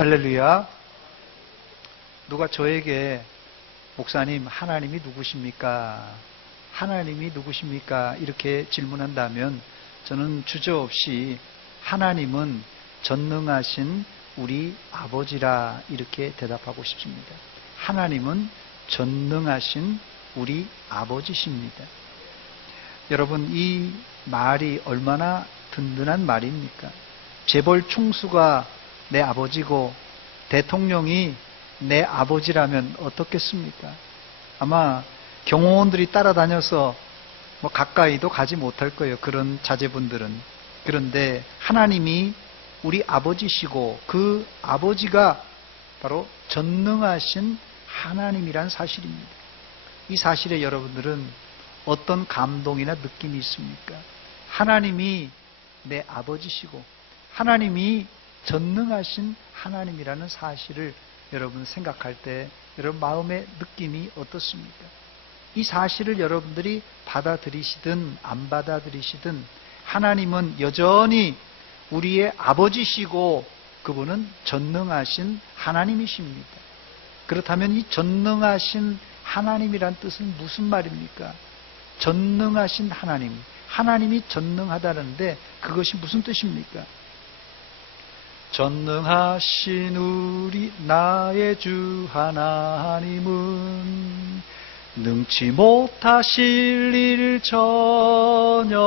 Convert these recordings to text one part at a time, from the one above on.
할렐루야. 누가 저에게 목사님, 하나님이 누구십니까? 하나님이 누구십니까? 이렇게 질문한다면 저는 주저없이 하나님은 전능하신 우리 아버지라 이렇게 대답하고 싶습니다. 하나님은 전능하신 우리 아버지십니다. 여러분, 이 말이 얼마나 든든한 말입니까? 재벌 총수가 내 아버지고 대통령이 내 아버지라면 어떻겠습니까? 아마 경호원들이 따라다녀서 가까이도 가지 못할 거예요. 그런 자제분들은. 그런데 하나님이 우리 아버지시고 그 아버지가 바로 전능하신 하나님이란 사실입니다. 이 사실에 여러분들은 어떤 감동이나 느낌이 있습니까? 하나님이 내 아버지시고 하나님이 전능하신 하나님이라는 사실을 여러분 생각할 때 여러분 마음의 느낌이 어떻습니까? 이 사실을 여러분들이 받아들이시든 안 받아들이시든 하나님은 여전히 우리의 아버지시고 그분은 전능하신 하나님이십니다. 그렇다면 이 전능하신 하나님이란 뜻은 무슨 말입니까? 전능하신 하나님, 하나님이 전능하다는데 그것이 무슨 뜻입니까? 전능하신 우리 나의 주 하나님은 능치 못하실 일 전혀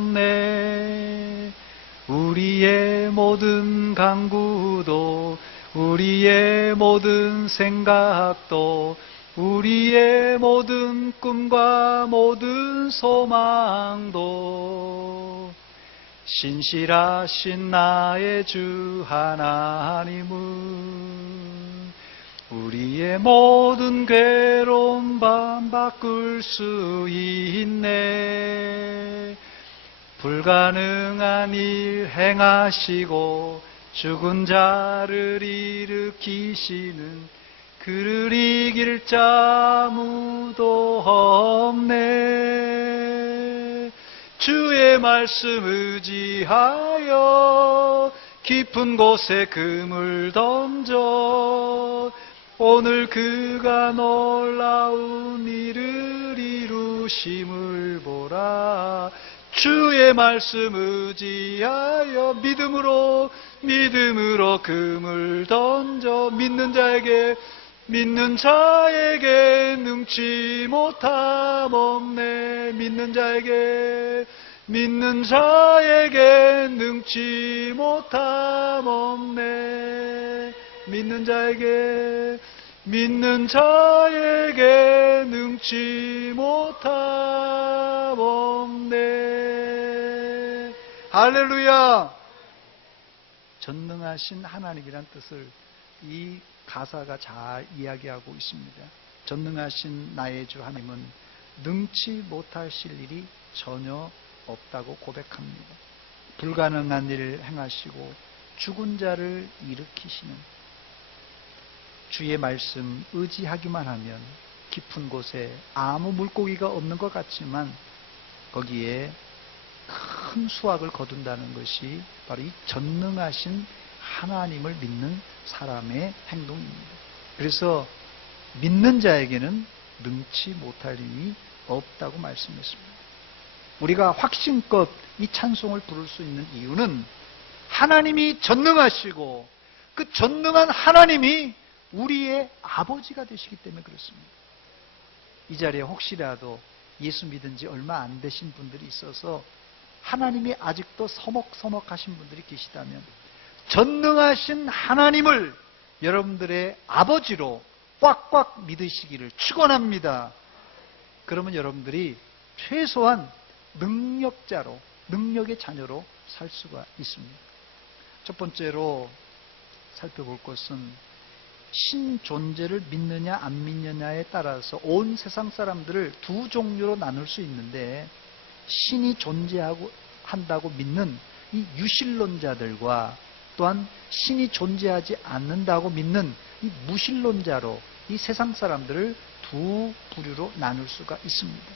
없네. 우리의 모든 간구도 우리의 모든 생각도 우리의 모든 꿈과 모든 소망도 신실하신 나의 주 하나님은 우리의 모든 괴로운 밤 바꿀 수 있네. 불가능한 일 행하시고 죽은 자를 일으키시는 그를 이길 자 아무도 없네. 주의 말씀 의지하여 깊은 곳에 금을 던져 오늘 그가 놀라운 일을 이루심을 보라. 주의 말씀 의지하여 믿음으로 금을 던져 믿는 자에게 능치 못함 없네. 믿는 자에게 능치 못함 없네. 믿는 자에게 능치 못함 없네. 할렐루야. 전능하신 하나님이란 뜻을 이 가사가 잘 이야기하고 있습니다. 전능하신 나의 주 하나님은 능치 못하실 일이 전혀 없다고 고백합니다. 불가능한 일을 행하시고 죽은 자를 일으키시는 주의 말씀 의지하기만 하면 깊은 곳에 아무 물고기가 없는 것 같지만 거기에 큰 수확을 거둔다는 것이 바로 이 전능하신 하나님을 믿는 사람의 행동입니다. 그래서 믿는 자에게는 능치 못할 힘이 없다고 말씀했습니다. 우리가 확신껏 이 찬송을 부를 수 있는 이유는 하나님이 전능하시고 그 전능한 하나님이 우리의 아버지가 되시기 때문에 그렇습니다. 이 자리에 혹시라도 예수 믿은 지 얼마 안 되신 분들이 있어서 하나님이 아직도 서먹서먹하신 분들이 계시다면 전능하신 하나님을 여러분들의 아버지로 꽉꽉 믿으시기를 축원합니다. 그러면 여러분들이 최소한 능력자로, 능력의 자녀로 살 수가 있습니다. 첫 번째로 살펴볼 것은 신 존재를 믿느냐 안 믿느냐에 따라서 온 세상 사람들을 두 종류로 나눌 수 있는데 신이 존재하고 한다고 믿는 이 유신론자들과 또한 신이 존재하지 않는다고 믿는 이 무신론자로 이 세상 사람들을 두 부류로 나눌 수가 있습니다.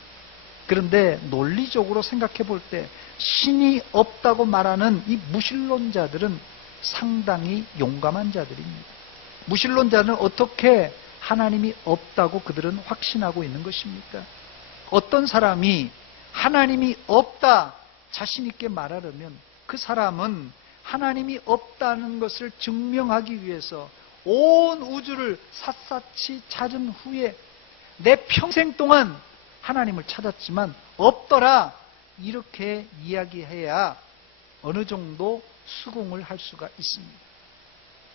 그런데 논리적으로 생각해 볼 때 신이 없다고 말하는 이 무신론자들은 상당히 용감한 자들입니다. 무신론자는 어떻게 하나님이 없다고 그들은 확신하고 있는 것입니까? 어떤 사람이 하나님이 없다 자신 있게 말하려면 그 사람은 하나님이 없다는 것을 증명하기 위해서 온 우주를 샅샅이 찾은 후에 내 평생 동안 하나님을 찾았지만 없더라 이렇게 이야기해야 어느 정도 수긍을 할 수가 있습니다.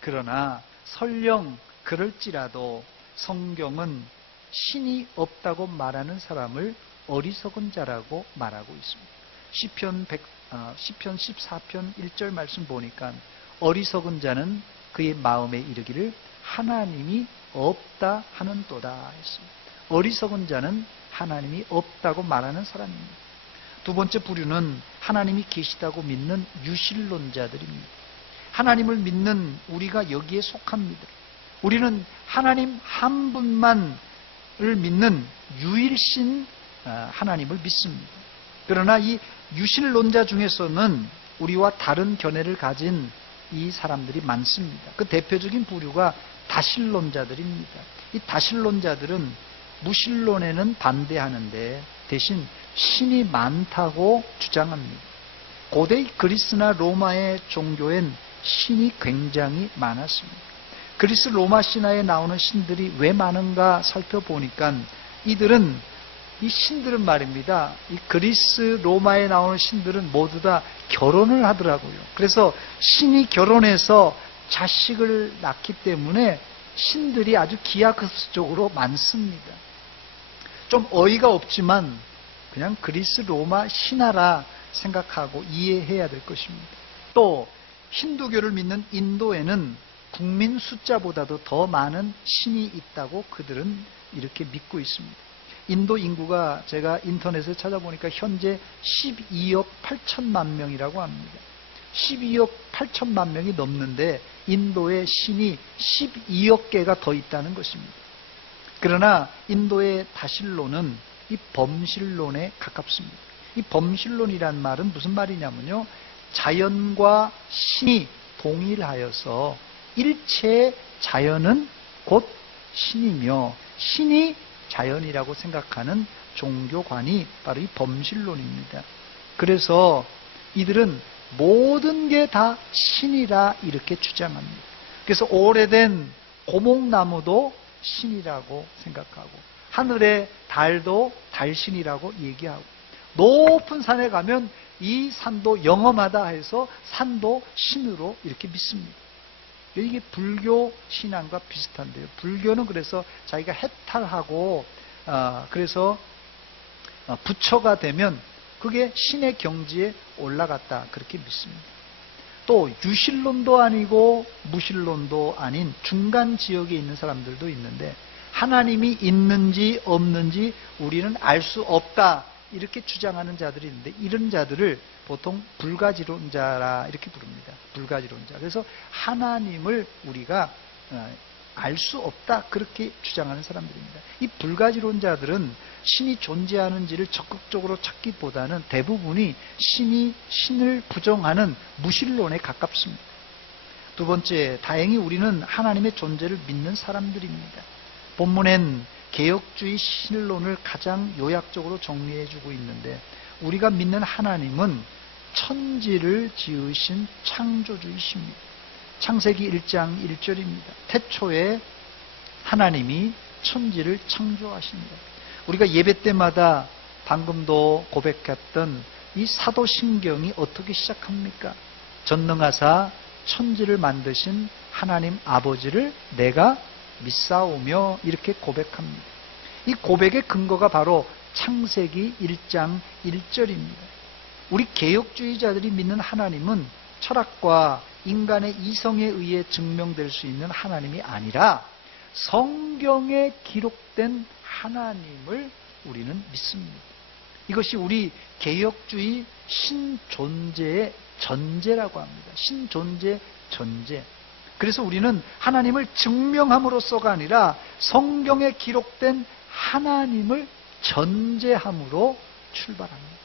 그러나 설령 그럴지라도 성경은 신이 없다고 말하는 사람을 어리석은 자라고 말하고 있습니다. 시편 14편 1절 말씀 보니까 어리석은 자는 그의 마음에 이르기를 하나님이 없다 하는도다 했습니다. 어리석은 자는 하나님이 없다고 말하는 사람입니다. 두 번째 부류는 하나님이 계시다고 믿는 유실론자들입니다. 하나님을 믿는 우리가 여기에 속합니다. 우리는 하나님 한 분만을 믿는 유일신 하나님을 믿습니다. 그러나 이 유실론자 중에서는 우리와 다른 견해를 가진 이 사람들이 많습니다. 그 대표적인 부류가 다실론자들입니다. 이 다실론자들은 무신론에는 반대하는데 대신 신이 많다고 주장합니다. 고대 그리스나 로마의 종교엔 신이 굉장히 많았습니다. 그리스 로마 신화에 나오는 신들이 왜 많은가 살펴보니까 이 신들은 말입니다. 이 그리스 로마에 나오는 신들은 모두 다 결혼을 하더라고요. 그래서 신이 결혼해서 자식을 낳기 때문에 신들이 아주 기하급수적으로 많습니다. 좀 어이가 없지만 그냥 그리스 로마 신화라 생각하고 이해해야 될 것입니다. 또 힌두교를 믿는 인도에는 국민 숫자보다도 더 많은 신이 있다고 그들은 이렇게 믿고 있습니다. 인도 인구가 제가 인터넷에 찾아보니까 현재 12억 8천만 명이라고 합니다. 12억 8천만 명이 넘는데 인도에 신이 12억 개가 더 있다는 것입니다. 그러나 인도의 다실론은 이 범실론에 가깝습니다. 이 범실론이란 말은 무슨 말이냐면요, 자연과 신이 동일하여서 일체의 자연은 곧 신이며 신이 자연이라고 생각하는 종교관이 바로 이 범실론입니다. 그래서 이들은 모든 게 다 신이라 이렇게 주장합니다. 그래서 오래된 고목나무도 신이라고 생각하고 하늘의 달도 달신이라고 얘기하고 높은 산에 가면 이 산도 영험하다 해서 산도 신으로 이렇게 믿습니다. 이게 불교 신앙과 비슷한데요. 불교는 그래서 자기가 해탈하고 그래서 부처가 되면 그게 신의 경지에 올라갔다 그렇게 믿습니다. 또 유실론도 아니고 무실론도 아닌 중간 지역에 있는 사람들도 있는데 하나님이 있는지 없는지 우리는 알 수 없다 이렇게 주장하는 자들이 있는데 이런 자들을 보통 불가지론자라 이렇게 부릅니다. 불가지론자. 그래서 하나님을 우리가 알 수 없다 그렇게 주장하는 사람들입니다. 이 불가지론자들은 신이 존재하는지를 적극적으로 찾기보다는 대부분이 신을 부정하는 무신론에 가깝습니다. 두 번째, 다행히 우리는 하나님의 존재를 믿는 사람들입니다. 본문엔 개혁주의 신론을 가장 요약적으로 정리해주고 있는데 우리가 믿는 하나님은 천지를 지으신 창조주이십니다. 창세기 1장 1절입니다. 태초에 하나님이 천지를 창조하십니다. 우리가 예배 때마다 방금도 고백했던 이 사도신경이 어떻게 시작합니까? 전능하사 천지를 만드신 하나님 아버지를 내가 믿사오며 이렇게 고백합니다. 이 고백의 근거가 바로 창세기 1장 1절입니다. 우리 개혁주의자들이 믿는 하나님은 철학과 인간의 이성에 의해 증명될 수 있는 하나님이 아니라 성경에 기록된 하나님을 우리는 믿습니다. 이것이 우리 개혁주의 신존재의 전제라고 합니다. 신존재 전제. 그래서 우리는 하나님을 증명함으로써가 아니라 성경에 기록된 하나님을 전제함으로 출발합니다.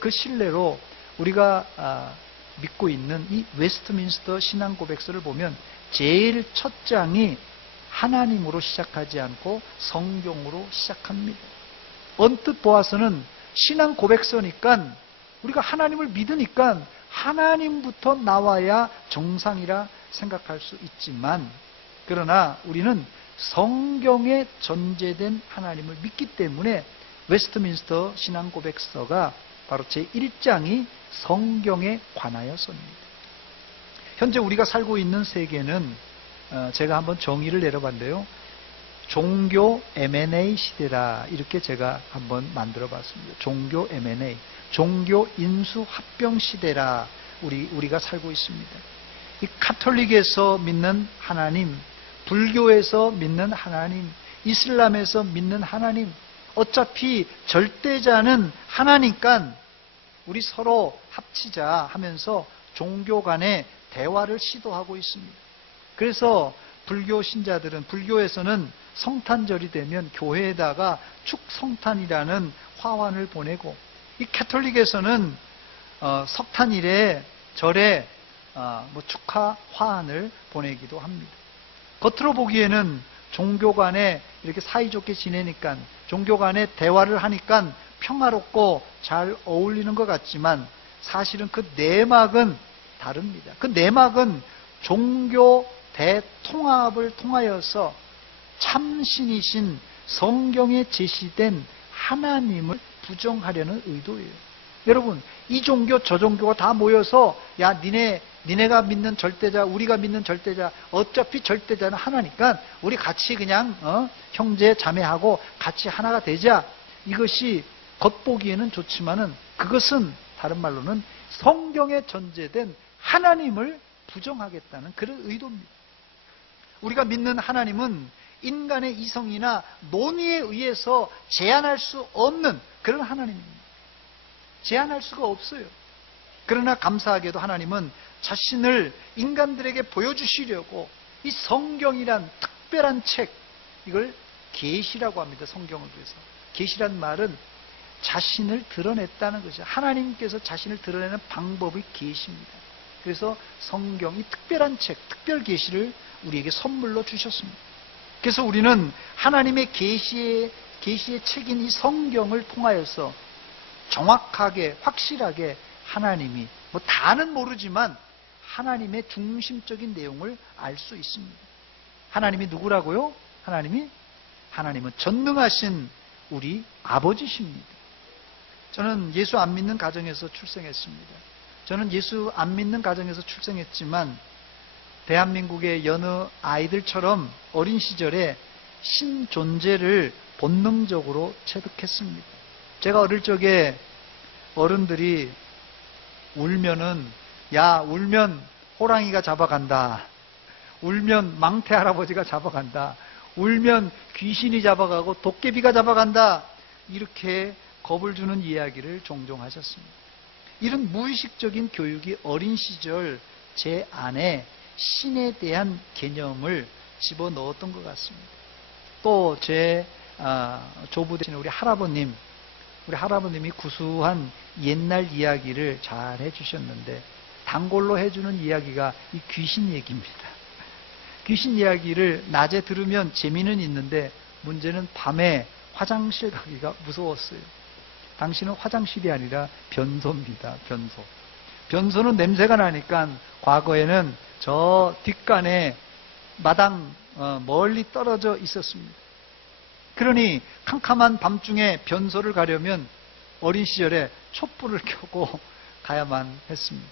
그 신뢰로 우리가 믿고 있는 이 웨스트민스터 신앙 고백서를 보면 제일 첫 장이 하나님으로 시작하지 않고 성경으로 시작합니다. 언뜻 보아서는 신앙 고백서니까 우리가 하나님을 믿으니까 하나님부터 나와야 정상이라 생각할 수 있지만, 그러나 우리는 성경에 전제된 하나님을 믿기 때문에 웨스트민스터 신앙 고백서가 바로 제1장이 성경에 관하여서입니다. 현재 우리가 살고 있는 세계는 제가 한번 정의를 내려봤는데요, 종교 M&A 시대라 이렇게 제가 한번 만들어 봤습니다. 종교 M&A, 종교 인수 합병 시대라 우리가 살고 있습니다. 이 카톨릭에서 믿는 하나님, 불교에서 믿는 하나님, 이슬람에서 믿는 하나님, 어차피 절대자는 하나니까 우리 서로 합치자 하면서 종교 간의 대화를 시도하고 있습니다. 그래서 불교 신자들은, 불교에서는 성탄절이 되면 교회에다가 축성탄이라는 화환을 보내고, 이 카톨릭에서는 석탄일에 절에 축하 화환을 보내기도 합니다. 겉으로 보기에는 종교 간에 이렇게 사이좋게 지내니까, 종교 간에 대화를 하니까 평화롭고 잘 어울리는 것 같지만 사실은 그 내막은 다릅니다. 그 내막은 종교 대통합을 통하여서 참신이신 성경에 제시된 하나님을 부정하려는 의도예요. 여러분, 이 종교 저 종교가 다 모여서 야 니네가 믿는 절대자, 우리가 믿는 절대자, 어차피 절대자는 하나니까 우리 같이 그냥 형제 자매하고 같이 하나가 되자. 이것이 겉보기에는 좋지만은 그것은 다른 말로는 성경에 전제된 하나님을 부정하겠다는 그런 의도입니다. 우리가 믿는 하나님은 인간의 이성이나 논의에 의해서 제한할 수 없는 그런 하나님입니다. 제한할 수가 없어요. 그러나 감사하게도 하나님은 자신을 인간들에게 보여주시려고 이 성경이란 특별한 책, 이걸 계시라고 합니다. 성경을 그래서 계시란 말은 자신을 드러냈다는 것이죠. 하나님께서 자신을 드러내는 방법이 계시입니다. 그래서 성경, 이 특별한 책, 특별 계시를 우리에게 선물로 주셨습니다. 그래서 우리는 하나님의 계시의 책인 이 성경을 통하여서 정확하게, 확실하게 하나님이, 다는 모르지만 하나님의 중심적인 내용을 알 수 있습니다. 하나님이 누구라고요? 하나님은 전능하신 우리 아버지십니다. 저는 예수 안 믿는 가정에서 출생했습니다. 저는 예수 안 믿는 가정에서 출생했지만 대한민국의 여느 아이들처럼 어린 시절에 신 존재를 본능적으로 체득했습니다. 제가 어릴 적에 어른들이 울면은 울면 호랑이가 잡아간다. 울면 망태 할아버지가 잡아간다. 울면 귀신이 잡아가고 도깨비가 잡아간다. 이렇게 겁을 주는 이야기를 종종 하셨습니다. 이런 무의식적인 교육이 어린 시절 제 안에 신에 대한 개념을 집어넣었던 것 같습니다. 또 제 조부 되시는 우리 할아버님이 구수한 옛날 이야기를 잘 해주셨는데, 단골로 해주는 이야기가 이 귀신 얘기입니다. 귀신 이야기를 낮에 들으면 재미는 있는데 문제는 밤에 화장실 가기가 무서웠어요. 당신은 화장실이 아니라 변소입니다. 변소는 냄새가 나니까 과거에는 저 뒷간에 마당 멀리 떨어져 있었습니다. 그러니 캄캄한 밤중에 변소를 가려면 어린 시절에 촛불을 켜고 가야만 했습니다.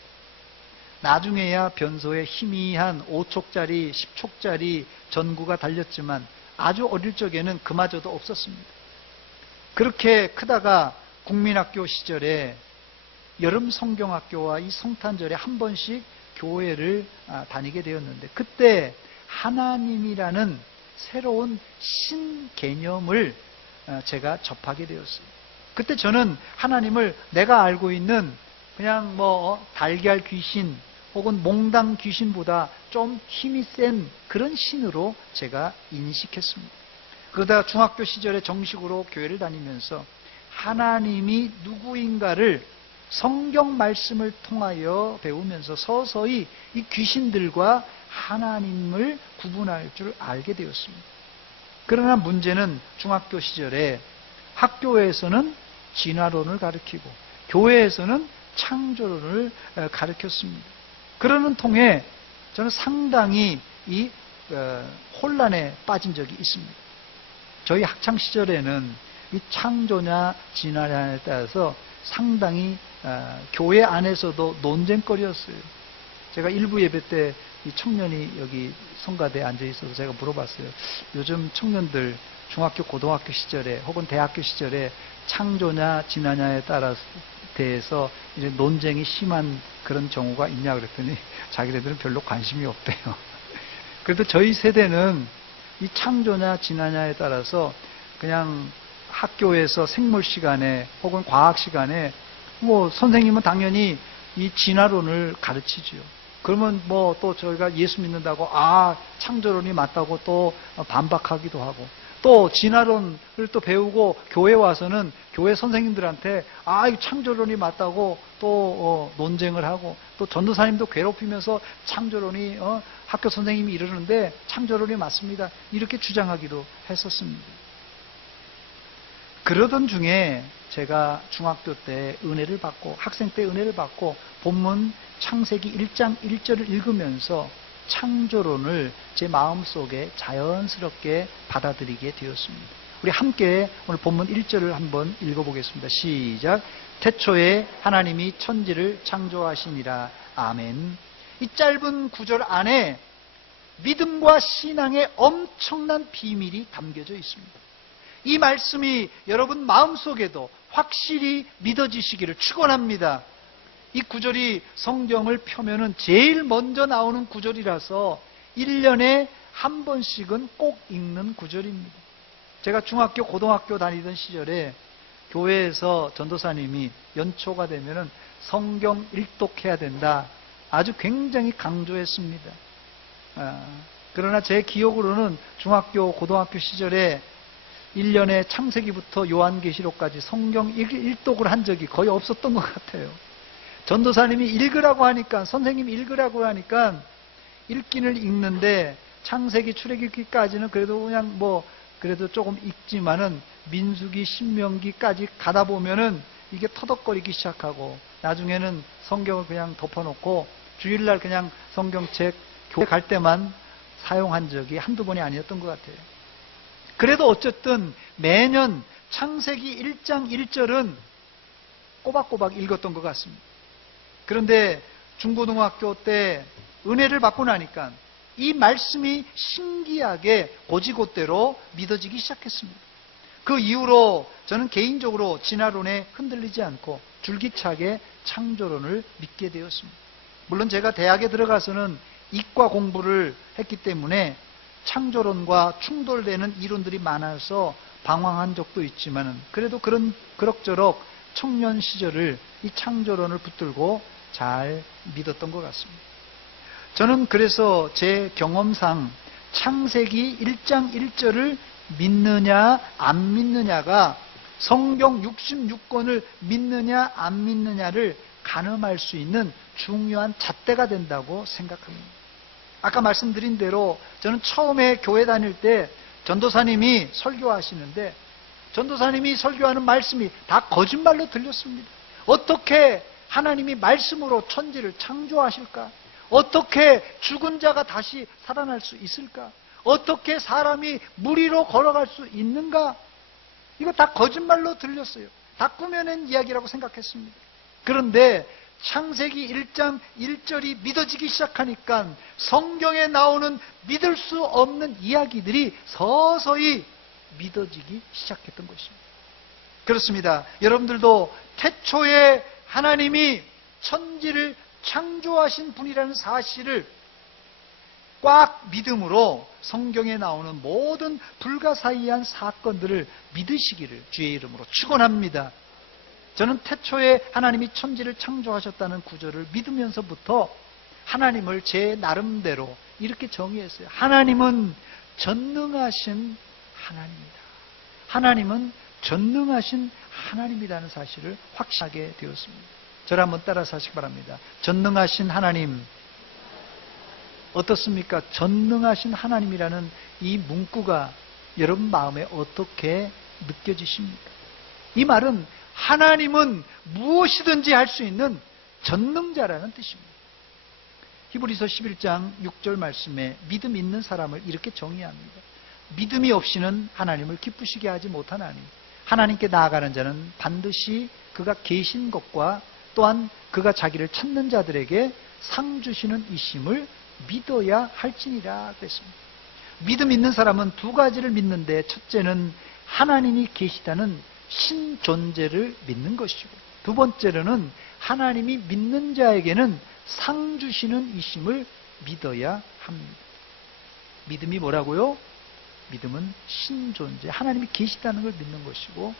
나중에야 변소에 희미한 5촉짜리, 10촉짜리 전구가 달렸지만 아주 어릴 적에는 그마저도 없었습니다. 그렇게 크다가 국민학교 시절에 여름 성경학교와 이 성탄절에 한 번씩 교회를 다니게 되었는데, 그때 하나님이라는 새로운 신 개념을 제가 접하게 되었어요. 그때 저는 하나님을 내가 알고 있는 그냥 달걀 귀신 혹은 몽당 귀신보다 좀 힘이 센 그런 신으로 제가 인식했습니다. 그러다가 중학교 시절에 정식으로 교회를 다니면서 하나님이 누구인가를 성경 말씀을 통하여 배우면서 서서히 이 귀신들과 하나님을 구분할 줄 알게 되었습니다. 그러나 문제는 중학교 시절에 학교에서는 진화론을 가르치고 교회에서는 창조론을 가르쳤습니다. 그러는 통에 저는 상당히 이 혼란에 빠진 적이 있습니다. 저희 학창 시절에는 이 창조냐 진화냐에 따라서 상당히 교회 안에서도 논쟁거리였어요. 제가 일부 예배 때 이 청년이 여기 성가대에 앉아 있어서 제가 물어봤어요. 요즘 청년들 중학교, 고등학교 시절에 혹은 대학교 시절에 창조냐 진화냐에 따라서 대해서 이제 논쟁이 심한 그런 경우가 있냐 그랬더니 자기네들은 별로 관심이 없대요. 그래도 저희 세대는 이 창조냐 진화냐에 따라서 그냥 학교에서 생물 시간에 혹은 과학 시간에 뭐 선생님은 당연히 이 진화론을 가르치죠. 그러면 뭐 또 저희가 예수 믿는다고 창조론이 맞다고 또 반박하기도 하고, 또 진화론을 또 배우고 교회 와서는 교회 선생님들한테 이 창조론이 맞다고 또 논쟁을 하고, 또 전도사님도 괴롭히면서 창조론이 학교 선생님이 이러는데 창조론이 맞습니다 이렇게 주장하기도 했었습니다. 그러던 중에 제가 중학교 때 은혜를 받고 학생 때 은혜를 받고 본문 창세기 1장 1절을 읽으면서 창조론을 제 마음속에 자연스럽게 받아들이게 되었습니다. 우리 함께 오늘 본문 1절을 한번 읽어보겠습니다. 시작. 태초에 하나님이 천지를 창조하시니라. 아멘. 이 짧은 구절 안에 믿음과 신앙의 엄청난 비밀이 담겨져 있습니다. 이 말씀이 여러분 마음속에도 확실히 믿어지시기를 축원합니다. 이 구절이 성경을 펴면은 제일 먼저 나오는 구절이라서 1년에 한 번씩은 꼭 읽는 구절입니다. 제가 중학교, 고등학교 다니던 시절에 교회에서 전도사님이 연초가 되면은 성경 일독해야 된다. 아주 굉장히 강조했습니다. 그러나 제 기억으로는 중학교, 고등학교 시절에 1년에 창세기부터 요한계시록까지 성경 일독을 한 적이 거의 없었던 것 같아요. 전도사님이 읽으라고 하니까, 선생님이 읽으라고 하니까 읽기는 읽는데 창세기, 출애굽기까지는 그래도 그냥 그래도 조금 읽지만은 민수기, 신명기까지 가다 보면은 이게 터덕거리기 시작하고 나중에는 성경을 그냥 덮어놓고 주일날 그냥 성경책 교회 갈 때만 사용한 적이 한두 번이 아니었던 것 같아요. 그래도 어쨌든 매년 창세기 1장 1절은 꼬박꼬박 읽었던 것 같습니다. 그런데 중고등학교 때 은혜를 받고 나니까 이 말씀이 신기하게 고지고대로 믿어지기 시작했습니다. 그 이후로 저는 개인적으로 진화론에 흔들리지 않고 줄기차게 창조론을 믿게 되었습니다. 물론 제가 대학에 들어가서는 이과 공부를 했기 때문에 창조론과 충돌되는 이론들이 많아서 방황한 적도 있지만 그래도 그럭저럭 청년 시절을 이 창조론을 붙들고 잘 믿었던 것 같습니다. 저는 그래서 제 경험상 창세기 1장 1절을 믿느냐 안 믿느냐가 성경 66권을 믿느냐 안 믿느냐를 가늠할 수 있는 중요한 잣대가 된다고 생각합니다. 아까 말씀드린 대로 저는 처음에 교회 다닐 때 전도사님이 설교하시는데 전도사님이 설교하는 말씀이 다 거짓말로 들렸습니다. 어떻게 하나님이 말씀으로 천지를 창조하실까? 어떻게 죽은 자가 다시 살아날 수 있을까? 어떻게 사람이 물 위로 걸어갈 수 있는가? 이거 다 거짓말로 들렸어요. 다 꾸며낸 이야기라고 생각했습니다. 그런데 창세기 1장 1절이 믿어지기 시작하니까 성경에 나오는 믿을 수 없는 이야기들이 서서히 믿어지기 시작했던 것입니다. 그렇습니다. 여러분들도 태초에 하나님이 천지를 창조하신 분이라는 사실을 꽉 믿음으로 성경에 나오는 모든 불가사의한 사건들을 믿으시기를 주의 이름으로 축원합니다. 저는 태초에 하나님이 천지를 창조하셨다는 구절을 믿으면서부터 하나님을 제 나름대로 이렇게 정의했어요. 하나님은 전능하신 하나님이다. 하나님은 전능하신 하나님이라는 사실을 확신하게 되었습니다. 저를 한번 따라서 하시기 바랍니다. 전능하신 하나님. 어떻습니까? 전능하신 하나님이라는 이 문구가 여러분 마음에 어떻게 느껴지십니까? 이 말은 하나님은 무엇이든지 할 수 있는 전능자라는 뜻입니다. 히브리서 11장 6절 말씀에 믿음 있는 사람을 이렇게 정의합니다. 믿음이 없이는 하나님을 기쁘시게 하지 못하나니 하나님께 나아가는 자는 반드시 그가 계신 것과 또한 그가 자기를 찾는 자들에게 상 주시는 이심을 믿어야 할지니라 그랬습니다. 믿음 있는 사람은 두 가지를 믿는데, 첫째는 하나님이 계시다는 신존재를 믿는 것이고, 두 번째로는 하나님이 믿는 자에게는 상 주시는 이심을 믿어야 합니다. 믿음이 뭐라고요? 믿음은 신존재, 하나님이 계시다는 걸 믿는 것이고,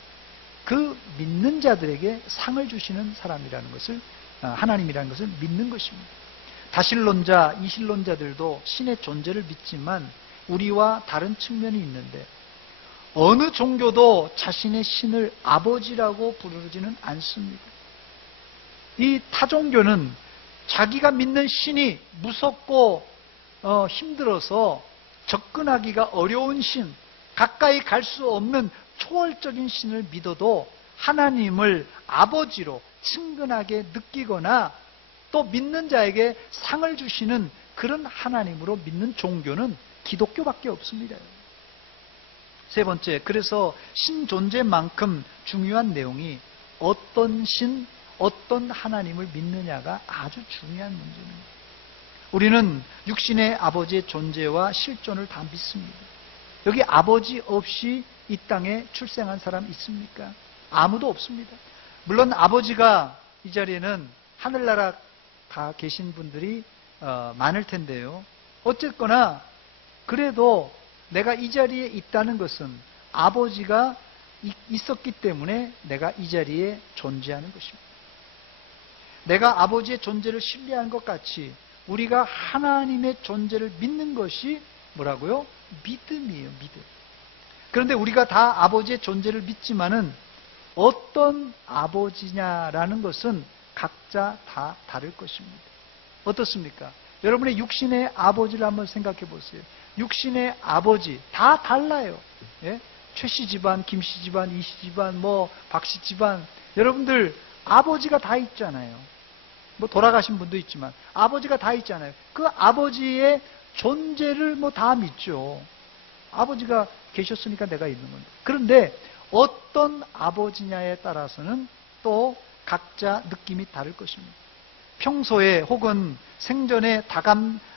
그 믿는 자들에게 상을 주시는 사람이라는 것을, 하나님이라는 것을 믿는 것입니다. 다신론자, 이신론자들도 신의 존재를 믿지만 우리와 다른 측면이 있는데, 어느 종교도 자신의 신을 아버지라고 부르지는 않습니다. 이 타종교는 자기가 믿는 신이 무섭고 힘들어서 접근하기가 어려운 신, 가까이 갈 수 없는 초월적인 신을 믿어도 하나님을 아버지로 친근하게 느끼거나 또 믿는 자에게 상을 주시는 그런 하나님으로 믿는 종교는 기독교밖에 없습니다. 세 번째, 그래서 신존재만큼 중요한 내용이 어떤 신, 어떤 하나님을 믿느냐가 아주 중요한 문제입니다. 우리는 육신의 아버지의 존재와 실존을 다 믿습니다. 여기 아버지 없이 이 땅에 출생한 사람 있습니까? 아무도 없습니다. 물론 아버지가 이 자리에는 하늘나라 가 계신 분들이 많을 텐데요. 어쨌거나 그래도 내가 이 자리에 있다는 것은 아버지가 있었기 때문에 내가 이 자리에 존재하는 것입니다. 내가 아버지의 존재를 신뢰한 것 같이 우리가 하나님의 존재를 믿는 것이 뭐라고요? 믿음이에요. 믿음. 그런데 우리가 다 아버지의 존재를 믿지만은 어떤 아버지냐라는 것은 각자 다 다를 것입니다. 어떻습니까? 여러분의 육신의 아버지를 한번 생각해 보세요. 육신의 아버지 다 달라요. 예? 최씨 집안, 김씨 집안, 이씨 집안, 박씨 집안, 여러분들 아버지가 다 있잖아요. 돌아가신 분도 있지만 아버지가 다 있잖아요. 그 아버지의 존재를 다 믿죠. 아버지가 계셨으니까 내가 있는 건데. 그런데 어떤 아버지냐에 따라서는 또 각자 느낌이 다를 것입니다. 평소에 혹은 생전에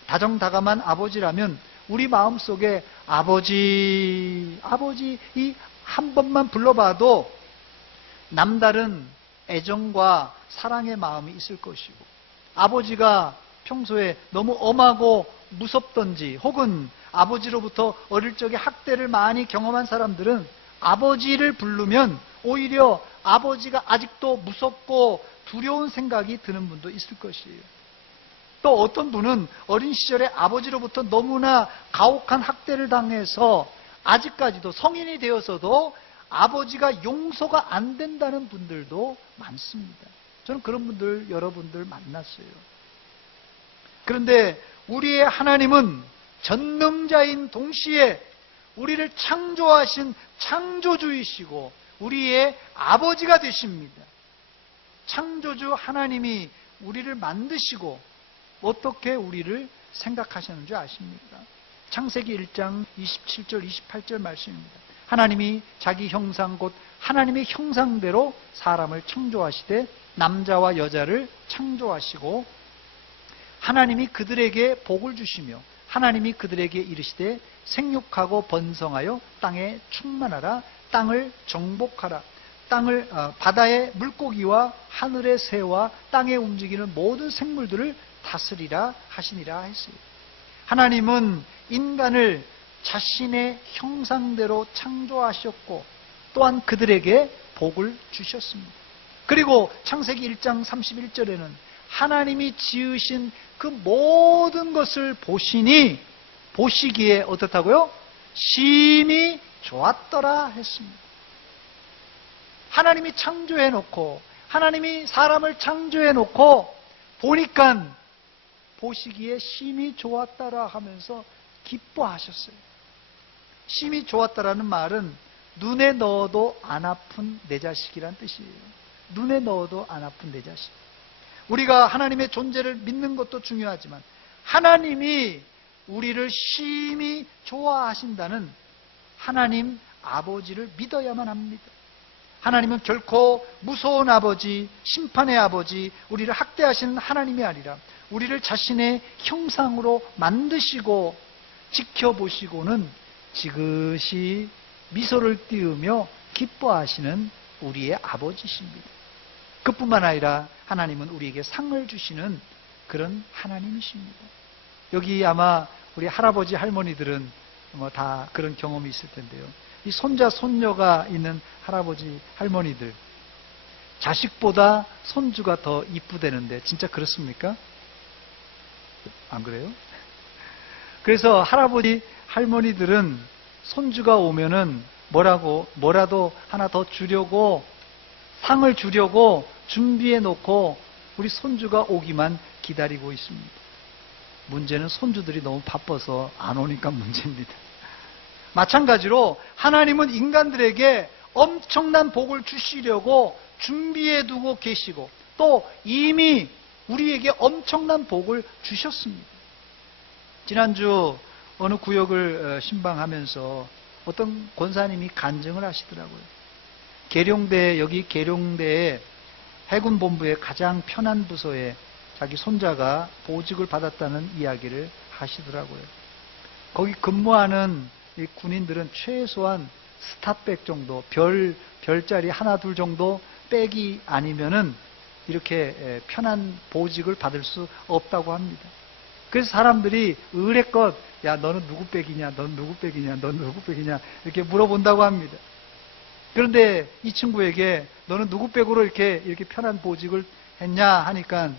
다정다감한 아버지라면 우리 마음속에 아버지 이 한 번만 불러봐도 남다른 애정과 사랑의 마음이 있을 것이고, 아버지가 평소에 너무 엄하고 무섭던지 혹은 아버지로부터 어릴 적에 학대를 많이 경험한 사람들은 아버지를 부르면 오히려 아버지가 아직도 무섭고 두려운 생각이 드는 분도 있을 것이에요. 또 어떤 분은 어린 시절에 아버지로부터 너무나 가혹한 학대를 당해서 아직까지도 성인이 되어서도 아버지가 용서가 안 된다는 분들도 많습니다. 저는 그런 분들, 여러분들 만났어요. 그런데 우리의 하나님은 전능자인 동시에 우리를 창조하신 창조주이시고 우리의 아버지가 되십니다. 창조주 하나님이 우리를 만드시고 어떻게 우리를 생각하셨는지 아십니까? 창세기 1장 27절 28절 말씀입니다. 하나님이 자기 형상 곧 하나님의 형상대로 사람을 창조하시되 남자와 여자를 창조하시고 하나님이 그들에게 복을 주시며 하나님이 그들에게 이르시되 생육하고 번성하여 땅에 충만하라. 땅을 정복하라. 땅을 바다의 물고기와 하늘의 새와 땅에 움직이는 모든 생물들을 다스리라 하시니라 했어요. 하나님은 인간을 자신의 형상대로 창조하셨고 또한 그들에게 복을 주셨습니다. 그리고 창세기 1장 31절에는 하나님이 지으신 그 모든 것을 보시기에 어떻다고요? 심히 좋았더라 했습니다. 하나님이 창조해놓고 하나님이 사람을 창조해 놓고 보니까 보시기에 심히 좋았다라 하면서 기뻐하셨어요. 심히 좋았다라는 말은 눈에 넣어도 안 아픈 내 자식이란 뜻이에요. 눈에 넣어도 안 아픈 내 자식. 우리가 하나님의 존재를 믿는 것도 중요하지만 하나님이 우리를 심히 좋아하신다는 하나님 아버지를 믿어야만 합니다. 하나님은 결코 무서운 아버지, 심판의 아버지, 우리를 학대하시는 하나님이 아니라 우리를 자신의 형상으로 만드시고 지켜보시고는 지그시 미소를 띄우며 기뻐하시는 우리의 아버지십니다. 그뿐만 아니라 하나님은 우리에게 상을 주시는 그런 하나님이십니다. 여기 아마 우리 할아버지 할머니들은 다 그런 경험이 있을 텐데요. 이 손자 손녀가 있는 할아버지 할머니들, 자식보다 손주가 더 이쁘다는데 진짜 그렇습니까? 안 그래요? 그래서 할아버지 할머니들은 손주가 오면은 뭐라도 하나 더 주려고, 상을 주려고 준비해 놓고 우리 손주가 오기만 기다리고 있습니다. 문제는 손주들이 너무 바빠서 안 오니까 문제입니다. 마찬가지로 하나님은 인간들에게 엄청난 복을 주시려고 준비해 두고 계시고 또 이미 우리에게 엄청난 복을 주셨습니다. 지난주 어느 구역을 신방하면서 어떤 권사님이 간증을 하시더라고요. 여기 계룡대에 해군본부의 가장 편한 부서에 자기 손자가 보직을 받았다는 이야기를 하시더라고요. 거기 근무하는 이 군인들은 최소한 스타백 정도, 별자리 하나 둘 정도 백이 아니면은 이렇게 편한 보직을 받을 수 없다고 합니다. 그래서 사람들이 의례껏 야 너는 누구 백이냐, 넌 누구 백이냐, 넌 누구 백이냐 이렇게 물어본다고 합니다. 그런데 이 친구에게 너는 누구 백으로 이렇게 편한 보직을 했냐 하니까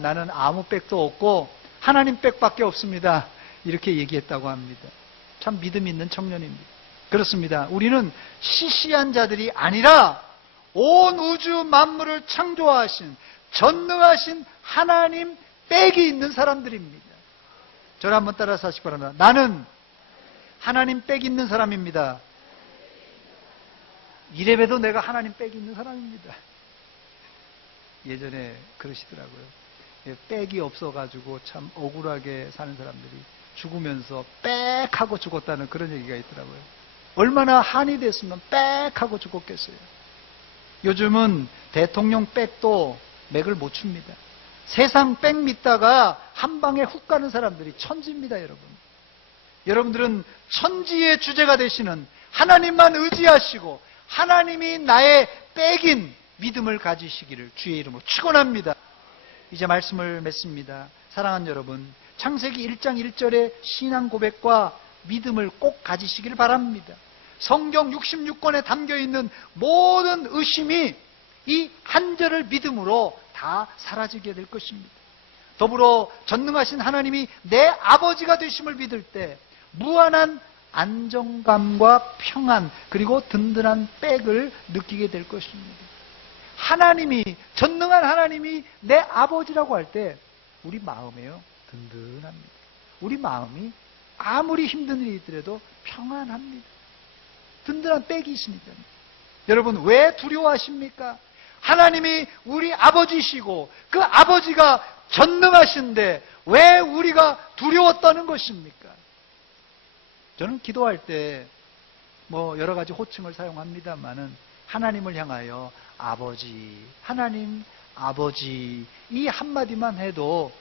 나는 아무 백도 없고 하나님 백밖에 없습니다. 이렇게 얘기했다고 합니다. 참 믿음 있는 청년입니다. 그렇습니다. 우리는 시시한 자들이 아니라 온 우주 만물을 창조하신 전능하신 하나님 백이 있는 사람들입니다. 저를 한번 따라서 하시기 바랍니다. 나는 하나님 백 있는 사람입니다. 이래봬도 내가 하나님 백이 있는 사람입니다. 예전에 그러시더라고요. 백이 없어가지고 참 억울하게 사는 사람들이 죽으면서 빽하고 죽었다는 그런 얘기가 있더라고요. 얼마나 한이 됐으면 빽하고 죽었겠어요. 요즘은 대통령 백도 맥을 못 춥니다. 세상 백 믿다가 한 방에 훅 가는 사람들이 천지입니다, 여러분. 여러분들은 천지의 주제가 되시는 하나님만 의지하시고 하나님이 나의 백인 믿음을 가지시기를 주의 이름으로 축원합니다. 이제 말씀을 맺습니다. 사랑하는 여러분, 창세기 1장 1절의 신앙 고백과 믿음을 꼭 가지시기를 바랍니다. 성경 66권에 담겨있는 모든 의심이 이 한 절을 믿음으로 다 사라지게 될 것입니다. 더불어 전능하신 하나님이 내 아버지가 되심을 믿을 때 무한한 안정감과 평안 그리고 든든한 백을 느끼게 될 것입니다. 하나님이, 전능한 하나님이 내 아버지라고 할 때 우리 마음에요 든든합니다. 우리 마음이 아무리 힘든 일이 있더라도 평안합니다. 든든한 백이 있으니까요. 여러분 왜 두려워하십니까? 하나님이 우리 아버지시고 그 아버지가 전능하신데 왜 우리가 두려워 떠는 것입니까? 저는 기도할 때 여러 가지 호칭을 사용합니다만은 하나님을 향하여 아버지, 하나님, 아버지 이 한마디만 해도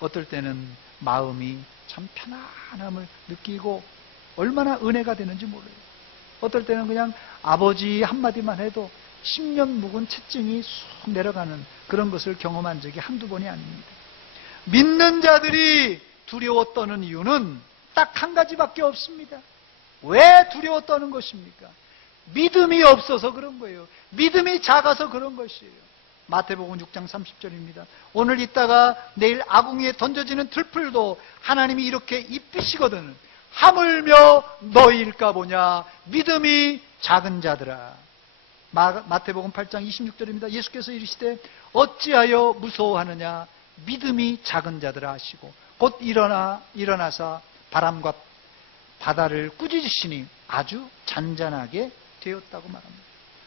어떨 때는 마음이 참 편안함을 느끼고 얼마나 은혜가 되는지 몰라요. 어떨 때는 그냥 아버지 한마디만 해도 10년 묵은 채증이 쑥 내려가는 그런 것을 경험한 적이 한두 번이 아닙니다. 믿는 자들이 두려워 떠는 이유는 딱 한 가지밖에 없습니다. 왜 두려워 떠는 것입니까? 믿음이 없어서 그런 거예요. 믿음이 작아서 그런 것이에요. 마태복음 6장 30절입니다. 오늘 있다가 내일 아궁이에 던져지는 들풀도 하나님이 이렇게 입히시거든. 하물며 너희일까 보냐 믿음이 작은 자들아. 마태복음 8장 26절입니다. 예수께서 이르시되 어찌하여 무서워하느냐 믿음이 작은 자들아 하시고 곧 일어나사 바람과 바다를 꾸짖으시니 아주 잔잔하게 되었다고 말합니다.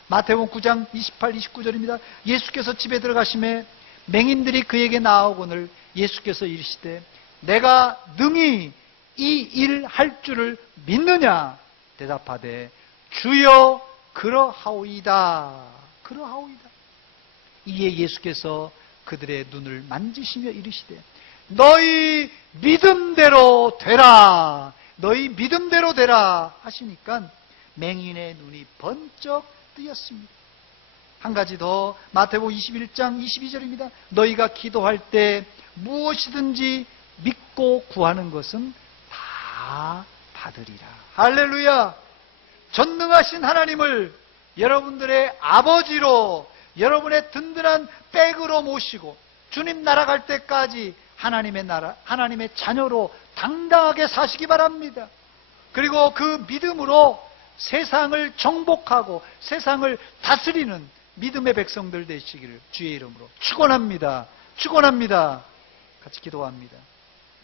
마태복음 9장 28, 29절입니다. 예수께서 집에 들어가심에 맹인들이 그에게 나아오거늘 예수께서 이르시되 내가 능히 이 일 할 줄을 믿느냐 대답하되 주여 그러하오이다. 그러하오이다. 이에 예수께서 그들의 눈을 만지시며 이르시되 너희 믿음대로 되라. 너희 믿음대로 되라 하시니까 맹인의 눈이 번쩍 뜨였습니다. 한 가지 더 마태복음 21장 22절입니다. 너희가 기도할 때 무엇이든지 믿고 구하는 것은 다 받으리라. 할렐루야. 전능하신 하나님을 여러분들의 아버지로 여러분의 든든한 백으로 모시고 주님 나라 갈 때까지 하나님의 나라, 하나님의 자녀로 당당하게 사시기 바랍니다. 그리고 그 믿음으로 세상을 정복하고 세상을 다스리는 믿음의 백성들 되시기를 주의 이름으로 축원합니다. 축원합니다. 같이 기도합니다.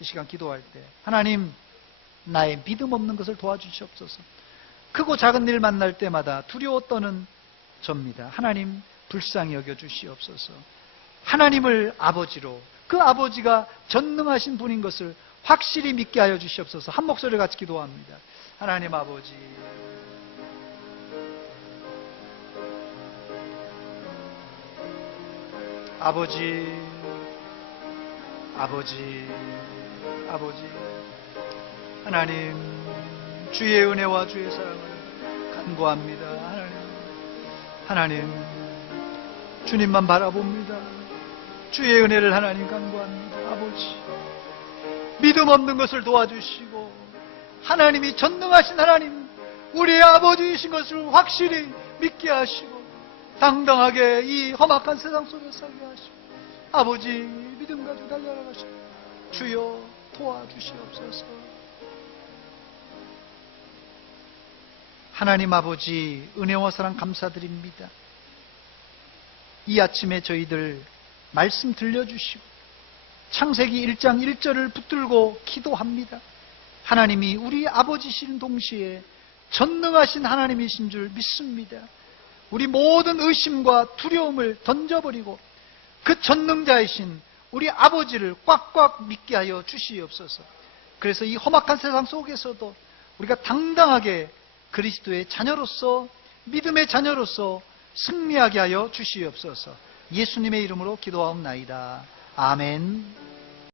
이 시간 기도할 때 하나님 나의 믿음 없는 것을 도와주시옵소서. 크고 작은 일 만날 때마다 두려워 떠는 접니다. 하나님 불쌍히 여겨주시옵소서. 하나님을 아버지로 그 아버지가 전능하신 분인 것을 확실히 믿게 하여 주시옵소서. 한 목소리를 같이 기도합니다. 하나님 아버지, 아버지, 아버지, 아버지, 하나님 주의 은혜와 주의 사랑을 간구합니다. 하나님 주님만 바라봅니다. 주의 은혜를 하나님 간구합니다. 아버지, 믿음 없는 것을 도와주시고 하나님이 전능하신 하나님, 우리의 아버지이신 것을 확실히 믿게 하시고 당당하게 이 험악한 세상 속에 살게 하시고 아버지 믿음 가지고 달려나가시고 주여 도와주시옵소서. 하나님 아버지 은혜와 사랑 감사드립니다. 이 아침에 저희들 말씀 들려주시고 창세기 1장 1절을 붙들고 기도합니다. 하나님이 우리 아버지신 동시에 전능하신 하나님이신 줄 믿습니다. 우리 모든 의심과 두려움을 던져버리고 그 전능자이신 우리 아버지를 꽉꽉 믿게 하여 주시옵소서. 그래서 이 험악한 세상 속에서도 우리가 당당하게 그리스도의 자녀로서 믿음의 자녀로서 승리하게 하여 주시옵소서. 예수님의 이름으로 기도하옵나이다. 아멘.